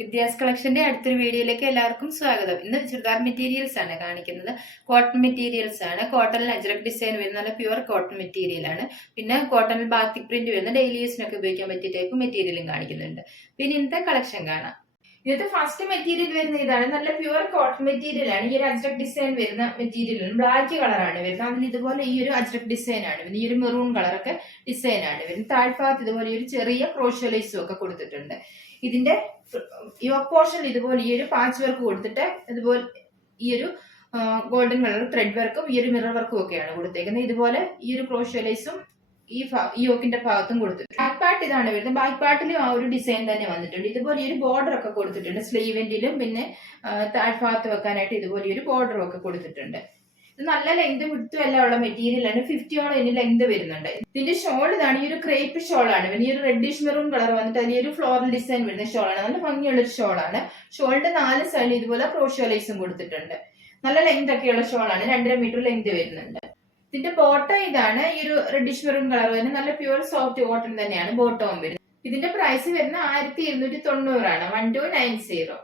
വിദ്യാസ് കളക്ഷന്റെ അടുത്തൊരു വീഡിയോയിലേക്ക് എല്ലാവർക്കും സ്വാഗതം. ഇന്ന് ചുരിദാർ മെറ്റീരിയൽസ് ആണ് കാണിക്കുന്നത്. കോട്ടൺ മെറ്റീരിയൽസ് ആണ്. കോട്ടണിൽ അജ്രക് ഡിസൈൻ വരുന്ന നല്ല പ്യുവർ കോട്ടൺ മെറ്റീരിയൽ ആണ്. പിന്നെ കോട്ടണിൽ ബാത്തിക് പ്രിന്റ് വരുന്ന ഡെയിലി യൂസിനൊക്കെ ഉപയോഗിക്കാൻ പറ്റിയ ടൈപ്പ് മെറ്റീരിയലും കാണിക്കുന്നുണ്ട്. പിന്നെ ഇന്നത്തെ കളക്ഷൻ കാണാം. ഇതിന്റെ ഫസ്റ്റ് മെറ്റീരിയൽ വരുന്ന ഇതാണ്. നല്ല പ്യുവർ കോട്ടൺ മെറ്റീരിയൽ ആണ്. ഈ ഒരു അജ്രക് ഡിസൈൻ വരുന്ന മെറ്റീരിയൽ ബ്ലാക്ക് കളറാണ് വരുന്നത്. അതിന് ഇതുപോലെ ഈ ഒരു അജ്രക് ഡിസൈൻ ആണ് വരുന്നത്. ഈ ഒരു മെറൂൺ കളറൊക്കെ ഡിസൈൻ ആണ് വരുന്നത്. താഴ്ഭാഗത്ത് ഇതുപോലെ ഒരു ചെറിയ ക്രോഷ്യോലൈസും ഒക്കെ കൊടുത്തിട്ടുണ്ട്. ഇതിന്റെ യോക്ക് പോർഷൻ ഇതുപോലെ ഈ ഒരു പാച്ച് വർക്ക് കൊടുത്തിട്ട് ഇതുപോലെ ഈ ഒരു ഗോൾഡൻ കളർ ത്രെഡ് വർക്കും ഈ ഒരു മിറർ വർക്കും ഒക്കെയാണ് കൊടുത്തേക്കുന്നത്. ഇതുപോലെ ഈ ഒരു ക്രോഷ്യോലൈസും ഈ യോക്കിന്റെ ഭാഗത്തും കൊടുത്തിട്ടുണ്ട്. ബാക്ക് പാർട്ട് ഇതാണ് വരുന്നത്. ബാക്ക് പാർട്ടിലും ആ ഒരു ഡിസൈൻ തന്നെ വന്നിട്ടുണ്ട്. ഇതുപോലെ ഈ ഒരു ബോർഡർ ഒക്കെ കൊടുത്തിട്ടുണ്ട്. സ്ലീവെന്റിലും പിന്നെ താഴ്ഭാഗത്ത് വെക്കാനായിട്ട് ഇതുപോലെ ഒരു ബോർഡറും ഒക്കെ കൊടുത്തിട്ടുണ്ട്. ഇത് നല്ല ലെങ്തും വിടുത്തും എല്ലാം ഉള്ള മെറ്റീരിയൽ ആണ്. 50ഓളം ഇതിന് ലെങ്ത് വരുന്നുണ്ട്. ഇതിന്റെ ഷോൾ ഇതാണ്. ഈ ഒരു ക്രേപ്പ് ഷോൾ ആണ്. പിന്നെ ഈ ഒരു റെഡിഷ് മെറൂൺ കളർ വന്നിട്ട് അതിൽ ഒരു ഫ്ലോറൽ ഡിസൈൻ വരുന്ന ഷോൾ ആണ്. നല്ല ഭംഗിയുള്ള ഒരു ഷോൾ ആണ്. ഷോളിന്റെ 4 സൈഡിൽ ഇതുപോലെ ക്രോഷ്യോലൈസും കൊടുത്തിട്ടുണ്ട്. നല്ല ലെങ്ത് ഒക്കെയുള്ള ഷോൾ ആണ്. 2.5 മീറ്റർ ലെങ്ത് വരുന്നുണ്ട്. ഇതിന്റെ ബോട്ടം ഇതാണ്. ഈ ഒരു റെഡിഷ് മെറൂൺ കളർ തന്നെ നല്ല പ്യുവർ സോഫ്റ്റ് കോട്ടൺ തന്നെയാണ് ബോട്ടവും വരുന്നത്. ഇതിന്റെ പ്രൈസ് വരുന്ന 1290 ആണ്. 1290.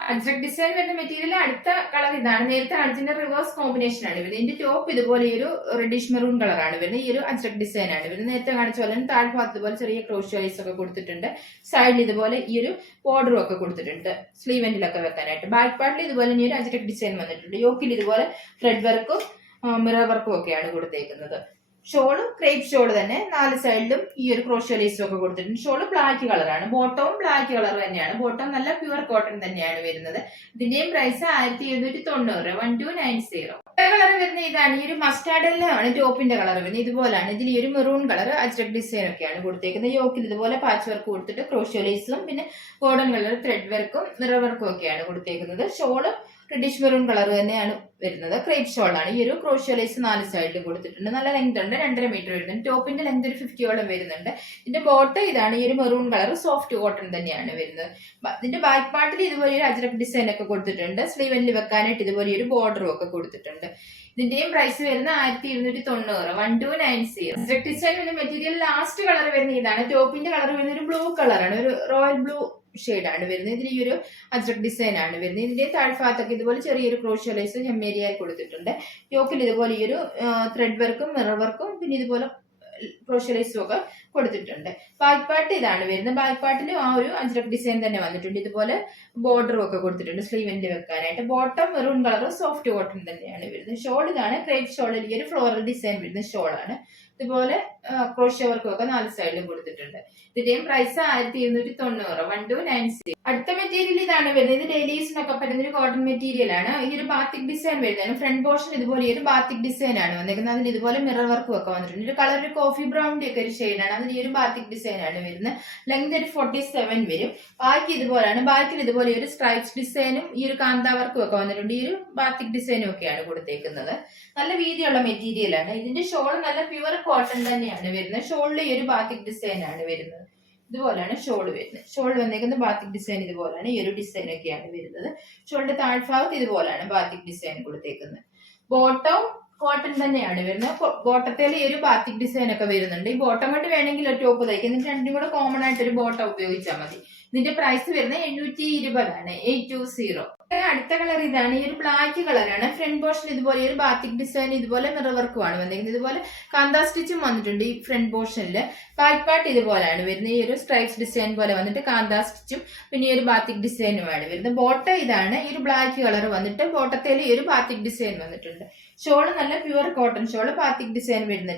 അജ്രക് ഡിസൈൻ വരുന്ന മെറ്റീരിയൽ അടുത്ത കളർ ഇതാണ്. നേരത്തെ അർജിന്റെ റിവേഴ്സ് കോമ്പിനേഷൻ ആണ് വരുന്നത്. ഇതിന്റെ ടോപ്പ് ഇതുപോലെ ഒരു റെഡിഷ് മെറൂൺ കളർ ആണ് വരുന്നത്. ഈ ഒരു അജ്രക് ഡിസൈൻ ആണ് വരുന്നത്. നേരത്തെ കാണിച്ച പോലെ താഴ്ഭാഗത്ത് ഇതുപോലെ ചെറിയ ക്രോഷ്യോലൈസ് ഒക്കെ കൊടുത്തിട്ടുണ്ട്. സൈഡിൽ ഇതുപോലെ ഈ ഒരു ബോർഡറും ഒക്കെ കൊടുത്തിട്ടുണ്ട് സ്ലീവെന്റിലൊക്കെ വെക്കാനായിട്ട്. ബാക്ക് പാർട്ടിൽ ഇതുപോലെ ഈ ഒരു അജ്രക് ഡിസൈൻ വന്നിട്ടുണ്ട്. യോക്കിൽ ഇതുപോലെ ത്രെഡ് വർക്കും മിറർ വർക്കും ഒക്കെയാണ് കൊടുത്തേക്കുന്നത്. ഷോളും ക്രേപ്പ് ഷോൾ തന്നെ 4 സൈഡിലും ഈ ഒരു ക്രോഷ്യോലൈസും ഒക്കെ കൊടുത്തിട്ടുണ്ട്. ഷോള് ബ്ലാക്ക് കളറാണ്. ബോട്ടവും ബ്ലാക്ക് കളർ തന്നെയാണ്. ബോട്ടം നല്ല പ്യുവർ കോട്ടൺ തന്നെയാണ് വരുന്നത്. ഇതിന്റെയും പ്രൈസ് 1290. 1290. കളർ വരുന്ന ഇതാണ്. ഈ ഒരു മസ്റ്റാർഡിലാണ് ടോപ്പിന്റെ കളർ വരുന്നത്. ഇതുപോലാണ്. ഇതിൽ ഈ ഒരു മെറൂൺ കളർ അജ്രക് ഡിസൈൻ ഒക്കെയാണ് കൊടുത്തേക്കുന്നത്. യോക്കിൽ ഇതുപോലെ പാച്ച് വർക്ക് കൊടുത്തിട്ട് ക്രോഷ്യോലൈസും പിന്നെ ഗോൾഡൻ കളർ ത്രെഡ് വർക്കും മിറർ വർക്കും ഒക്കെയാണ് കൊടുത്തേക്കുന്നത്. ഷോള് റെഡിഷ് മെറൂൺ കളർ തന്നെയാണ് വരുന്നത്. ക്രേപ്പ് ഷോൾ ആണ്. ഈ ഒരു ക്രോഷ്യോലൈസ് 4 സൈഡിൽ കൊടുത്തിട്ടുണ്ട്. നല്ല ലെങ്ത് ഉണ്ട്. 2.5 മീറ്റർ വരുന്നുണ്ട്. ടോപ്പിന്റെ ലെങ്ത് ഒരു 50ഓളം വരുന്നുണ്ട്. ഇതിന്റെ ബോട്ടം ഇതാണ്. ഈ ഒരു മെറൂൺ കളർ സോഫ്റ്റ് കോട്ടൺ തന്നെയാണ് വരുന്നത്. ഇതിന്റെ ബാക്ക് പാർട്ടിൽ ഇതുപോലെ ഒരു അജ്രക് ഡിസൈൻ ഒക്കെ കൊടുത്തിട്ടുണ്ട്. സ്ലീവെന്റിൽ വെക്കാനായിട്ട് ഇതുപോലെ ഒരു ബോർഡറും ഒക്കെ കൊടുത്തിട്ടുണ്ട്. ഇതിന്റെയും പ്രൈസ് വരുന്ന 1290. 1290. അജ്രക് ഡിസൈൻ വരുന്ന മെറ്റീരിയൽ ലാസ്റ്റ് കളർ വരുന്ന ഇതാണ്. ടോപ്പിന്റെ കളർ വരുന്ന ഒരു ബ്ലൂ കളറാണ്. ഒരു റോയൽ ബ്ലൂ ഷെയ്ഡാണ് വരുന്നത്. ഇതിൽ ഈ ഒരു അജ്രക് ഡിസൈൻ ആണ് വരുന്നത്. ഇതിന്റെ താഴ്ഭാഗത്തൊക്കെ ഇതുപോലെ ചെറിയൊരു ക്രോഷ്യോലൈസ് ഹെമ്മേരിയായി കൊടുത്തിട്ടുണ്ട്. യോക്കിൽ ഇതുപോലെ ഈ ഒരു ത്രെഡ് വർക്കും മിറർ വർക്കും പിന്നെ ഇതുപോലെ ക്രോഷ്യോലൈസും ഒക്കെ കൊടുത്തിട്ടുണ്ട്. ബാക്ക് പാർട്ട് ഇതാണ് വരുന്നത്. ബാക്ക് പാർട്ടിലും ആ ഒരു അജ്രക് ഡിസൈൻ തന്നെ വന്നിട്ടുണ്ട്. ഇതുപോലെ ബോർഡറും ഒക്കെ കൊടുത്തിട്ടുണ്ട് സ്ലീവെന്റ് വെക്കാനായിട്ട്. Bottom maroon colour soft cotton തന്നെയാണ് വരുന്നത്. ഷോൾ ഇതാണ്. ക്രേപ്പ് ഷോളിൽ ഈ ഒരു ഫ്ലോറൽ ഡിസൈൻ വരുന്ന ഷോൾ ആണ്. ഇതുപോലെ ക്രോഷ്യോ വർക്കും ഒക്കെ 4 സൈഡിലും കൊടുത്തിട്ടുണ്ട്. ഇതിന്റെയും പ്രൈസ് 1290. 1290. അടുത്ത മെറ്റീരിയൽ ഇതാണ് വരുന്നത്. ഇത് ഡെയിലി യൂസിനൊക്കെ പറ്റുന്ന ഒരു കോട്ടൺ മെറ്റീരിയൽ ആണ്. ഈ ഒരു ബാത്തിക് ഡിസൈൻ വരുന്നത് ഫ്രണ്ട് പോർഷൻ ഇതുപോലെ ഈ ഒരു ബാത്തിക് ഡിസൈൻ ആണ് വന്നിരിക്കുന്നത്. അതിൽ ഇതുപോലെ മിറർ വർക്കും ഒക്കെ വന്നിട്ടുണ്ട്. ഒരു കളർ ഒരു കോഫി ബ്രൗണിന്റെ ഒക്കെ ഒരു ഷെയ്ഡാണ്. അതിൽ ഈ ഒരു ബാത്തിക് ഡിസൈൻ ആണ് വരുന്നത്. ലെങ്ത് ഒരു 47 വരും. ബാക്കി ഇതുപോലെയാണ്. ബാക്കിൽ ഇതുപോലെ ഒരു സ്ട്രൈപ്സ് ഡിസൈനും ഈ ഒരു കാന്താ വർക്കും ഒക്കെ വന്നിട്ടുണ്ട്. ഈ ഒരു ബാത്തിക് ഡിസൈനും ഒക്കെയാണ് കൊടുത്തേക്കുന്നത്. നല്ല വീതിയുള്ള മെറ്റീരിയൽ ആണ്. ഇതിന്റെ ഷോൾ നല്ല പ്യുവർ കോട്ടൺ തന്നെയാണ് വരുന്നത്. ഷോളിൽ ഈ ഒരു ബാത്തിക് ഡിസൈൻ ആണ് വരുന്നത്. ഇതുപോലെയാണ് ഷോൾ വരുന്നത്. ഷോൾ വന്നേക്കുന്ന ബാത്തിക് ഡിസൈൻ ഇതുപോലെയാണ്. ഈ ഒരു ഡിസൈൻ ഒക്കെയാണ് വരുന്നത്. ഷോളിന്റെ താഴ്ഭാഗത്ത് ഇതുപോലെയാണ് ബാത്തിക് ഡിസൈൻ കൊടുത്തേക്കുന്നത്. ബോട്ടം കോട്ടൺ തന്നെയാണ് വരുന്നത്. ബോട്ടത്തിൽ ഈ ഒരു ബാത്തിക് ഡിസൈൻ ഒക്കെ വരുന്നുണ്ട്. ഈ ബോട്ടം കൊണ്ട് വേണമെങ്കിൽ ഒരു ടോപ്പ് തയ്ക്കും. എന്നിട്ട് രണ്ടും കൂടെ കോമൺ ആയിട്ട് ഒരു ബോട്ടം ഉപയോഗിച്ചാൽ മതി. ഇതിന്റെ പ്രൈസ് വരുന്നത് 820 ആണ്. 820. അടുത്ത കളർ ഇതാണ്. ഈ ഒരു ബ്ലാക്ക് കളറാണ്. ഫ്രണ്ട് പോർഷൻ ഇതുപോലെ ഈ ഒരു ബാത്തിക് ഡിസൈൻ ഇതുപോലെ മിറർ വർക്കുമാണ് വന്നിരിക്കുന്നത്. ഇതുപോലെ കാന്താ സ്റ്റിച്ചും വന്നിട്ടുണ്ട് ഈ ഫ്രണ്ട് പോർഷനിൽ. ബാക്ക് പാർട്ട് ഇതുപോലെയാണ് വരുന്നത്. ഈ ഒരു സ്ട്രൈപ്സ് ഡിസൈൻ പോലെ വന്നിട്ട് കാന്താ സ്റ്റിച്ചും പിന്നെ ഈ ഒരു ബാത്തിക് ഡിസൈനുമാണ് വരുന്നത്. ബോട്ടം ഇതാണ്. ഈ ഒരു ബ്ലാക്ക് കളർ വന്നിട്ട് ബോട്ടത്തിൽ ഈ ഒരു ബാത്തിക് ഡിസൈൻ വന്നിട്ടുണ്ട്. ഷോള് നല്ല pure cotton shawl batik design വരുന്ന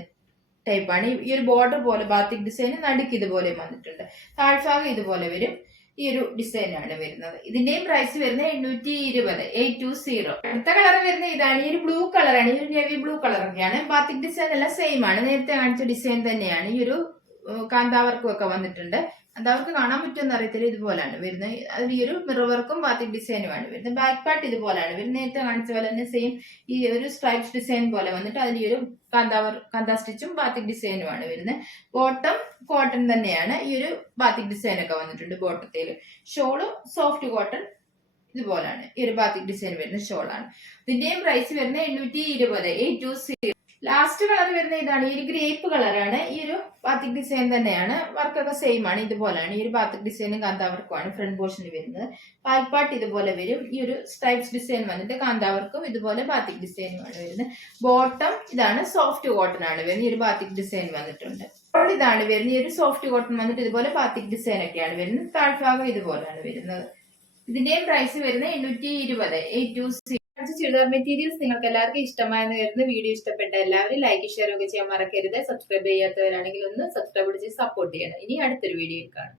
ടൈപ്പാണ്. ഈ ഒരു ബോർഡർ പോലെ ബാത്തിക് ഡിസൈൻ നടുക്ക് ഇതുപോലെ വന്നിട്ടുണ്ട്. താഴ്ഭാഗം ഇതുപോലെ വരും. ഈ ഒരു ഡിസൈൻ ആണ് വരുന്നത്. ഇതിന്റെയും പ്രൈസ് വരുന്നത് 820. 820. അടുത്ത കളർ വരുന്നത് ഇതാണ്. ഈ ഒരു ബ്ലൂ കളറാണ്. ഈ ഒരു നേവി ബ്ലൂ കളറൊക്കെയാണ്. ബാത്തിക് ഡിസൈൻ എല്ലാം സെയിം ആണ്. നേരത്തെ കാണിച്ച ഡിസൈൻ തന്നെയാണ്. ഈ ഒരു കാന്താവർക്കും ഒക്കെ വന്നിട്ടുണ്ട്. അതവർക്ക് കാണാൻ പറ്റുമെന്ന് അറിയത്തില്ല. ഇതുപോലാണ് വരുന്നത്. അതിൽ ഈ ഒരു മിറർ വർക്കും ബാത്തിക് ഡിസൈനുമാണ് വരുന്നത്. ബാക്ക് പാർട്ട് ഇതുപോലാണ് വരുന്നത്. നേരത്തെ കാണിച്ച പോലെ തന്നെ സെയിം ഈ ഒരു സ്ട്രൈപ്സ് ഡിസൈൻ പോലെ വന്നിട്ട് അതിൽ ഈ ഒരു കാന്താ സ്റ്റിച്ചും ബാത്തിക് ഡിസൈനുമാണ് വരുന്നത്. ബോട്ടം കോട്ടൺ തന്നെയാണ്. ഈ ഒരു ബാത്തിക് ഡിസൈൻ ഒക്കെ വന്നിട്ടുണ്ട് ബോട്ടത്തിൽ. ഷോള് സോഫ്റ്റ് കോട്ടൺ ഇതുപോലാണ്. ഈ ഒരു ബാത്തിക് ഡിസൈൻ വരുന്ന ഷോളാണ്. ഇതിന്റെയും പ്രൈസ് വരുന്നത് 820. 820. ലാസ്റ്റ് കളർ വരുന്ന ഇതാണ്, ഈ ഒരു ഗ്രേപ്പ് കളറാണ്. ഈ ഒരു ബാത്തിക് ഡിസൈൻ തന്നെയാണ്, വർക്കൊക്കെ സെയിം ആണ്, ഇതുപോലെയാണ്. ഈ ഒരു ബാത്തിക് ഡിസൈനും കാന്താവർക്കുമാണ് ഫ്രണ്ട് പോർഷനിൽ വരുന്നത്. ബാക്ക് പാർട്ട് ഇതുപോലെ വരും. ഈ ഒരു സ്ട്രൈപ്സ് ഡിസൈൻ വന്നിട്ട് കാന്താവർക്കും ഇതുപോലെ ബാത്തിക് ഡിസൈനുമാണ് വരുന്നത്. ബോട്ടം ഇതാണ്, സോഫ്റ്റ് കോട്ടൺ ആണ് വരുന്നത്. ഈ ഒരു ബാത്തിക് ഡിസൈൻ വന്നിട്ടുണ്ട്. ഇതാണ് വരുന്നത്, ഈ ഒരു സോഫ്റ്റ് കോട്ടൺ വന്നിട്ട് ഇതുപോലെ ബാത്തിക് ഡിസൈൻ ഒക്കെയാണ് വരുന്നത്. താഴ്ഭാഗം ഇതുപോലെയാണ് വരുന്നത്. ഇതിന്റെയും പ്രൈസ് വരുന്നത് 820, 820. ചുരിദാർ മെറ്റീരിയൽസ് നിങ്ങൾക്ക് എല്ലാവർക്കും ഇഷ്ടമായെന്ന് കരുതുന്നു. വീഡിയോ ഇഷ്ടപ്പെട്ട എല്ലാവരും ലൈക്ക് ഷെയർ ഒക്കെ ചെയ്യാൻ മറക്കരുത്. സബ്സ്ക്രൈബ് ചെയ്യാത്തവരാണെങ്കിൽ ഒന്ന് സബ്സ്ക്രൈബ് ചെയ്ത് സപ്പോർട്ട് ചെയ്യണം. ഇനി അടുത്തൊരു വീഡിയോയിൽ കാണാം.